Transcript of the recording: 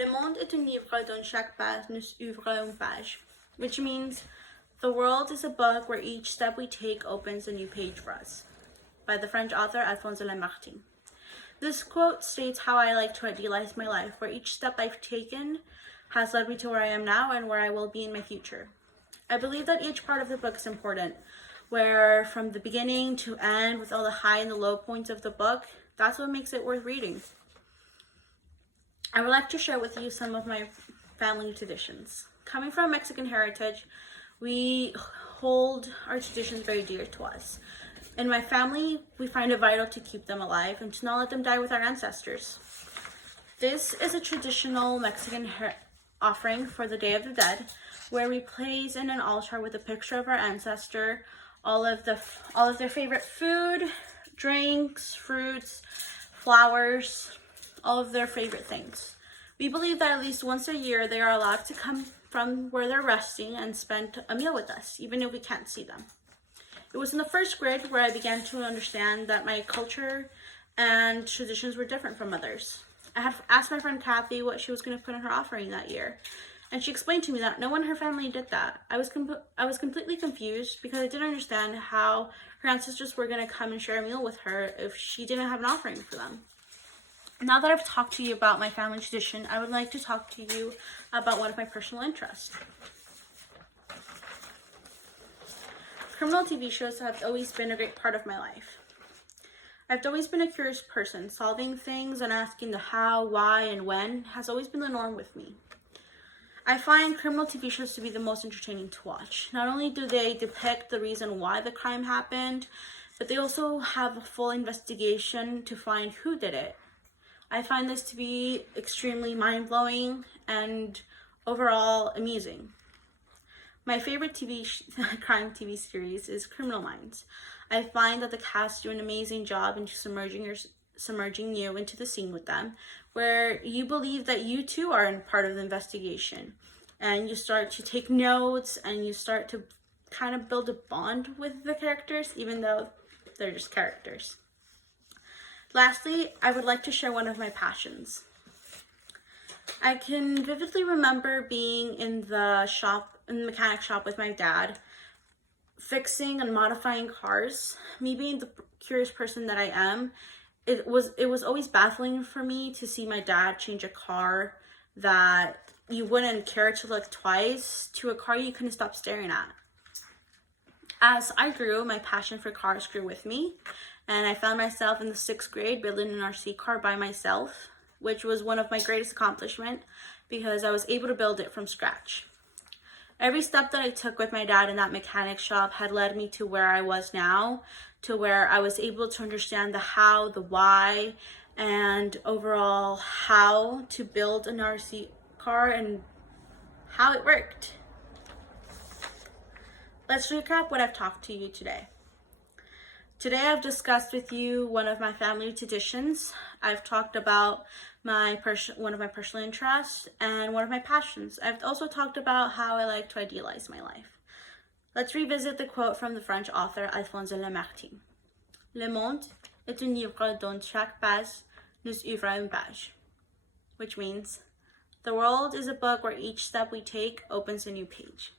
Le monde est un livre dont chaque page nous ouvre une page, which means the world is a book where each step we take opens a new page for us, by the French author Alphonse Lamartine. This quote states how I like to idealize my life, where each step I've taken has led me to where I am now and where I will be in my future. I believe that each part of the book is important, where from the beginning to end, with all the high and the low points of the book, that's what makes it worth reading. I would like to share with you some of my family traditions. Coming from Mexican heritage, we hold our traditions very dear to us. In my family, we find it vital to keep them alive and to not let them die with our ancestors. This is a traditional Mexican offering for the Day of the Dead, where we place in an altar with a picture of our ancestor, all of their favorite food, drinks, fruits, flowers, all of their favorite things. We believe that at least once a year they are allowed to come from where they're resting and spend a meal with us, even if we can't see them. It was in the first grade where I began to understand that my culture and traditions were different from others. I had asked my friend Kathy what she was going to put in her offering that year, and she explained to me that no one in her family did that. I was completely confused because I didn't understand how her ancestors were going to come and share a meal with her if she didn't have an offering for them. Now that I've talked to you about my family tradition, I would like to talk to you about one of my personal interests. Criminal TV shows have always been a great part of my life. I've always been a curious person. Solving things and asking the how, why, and when has always been the norm with me. I find criminal TV shows to be the most entertaining to watch. Not only do they depict the reason why the crime happened, but they also have a full investigation to find who did it. I find this to be extremely mind-blowing and overall amusing. My favorite crime TV series is Criminal Minds. I find that the cast do an amazing job in submerging you into the scene with them, where you believe that you too are in part of the investigation, and you start to take notes and you start to kind of build a bond with the characters, even though they're just characters. Lastly, I would like to share one of my passions. I can vividly remember being in the mechanic shop with my dad, fixing and modifying cars. Me being the curious person that I am, it was always baffling for me to see my dad change a car that you wouldn't care to look twice to a car you couldn't stop staring at. As I grew, my passion for cars grew with me, and I found myself in the 6th grade building an RC car by myself, which was one of my greatest accomplishments because I was able to build it from scratch. Every step that I took with my dad in that mechanic shop had led me to where I was now, to where I was able to understand the how, the why, and overall how to build an RC car and how it worked. Let's recap what I've talked to you today. Today I've discussed with you one of my family traditions. I've talked about one of my personal interests and one of my passions. I've also talked about how I like to idealize my life. Let's revisit the quote from the French author Alphonse Lamartine. Le monde est un livre dont chaque page nous ouvre une page, which means the world is a book where each step we take opens a new page.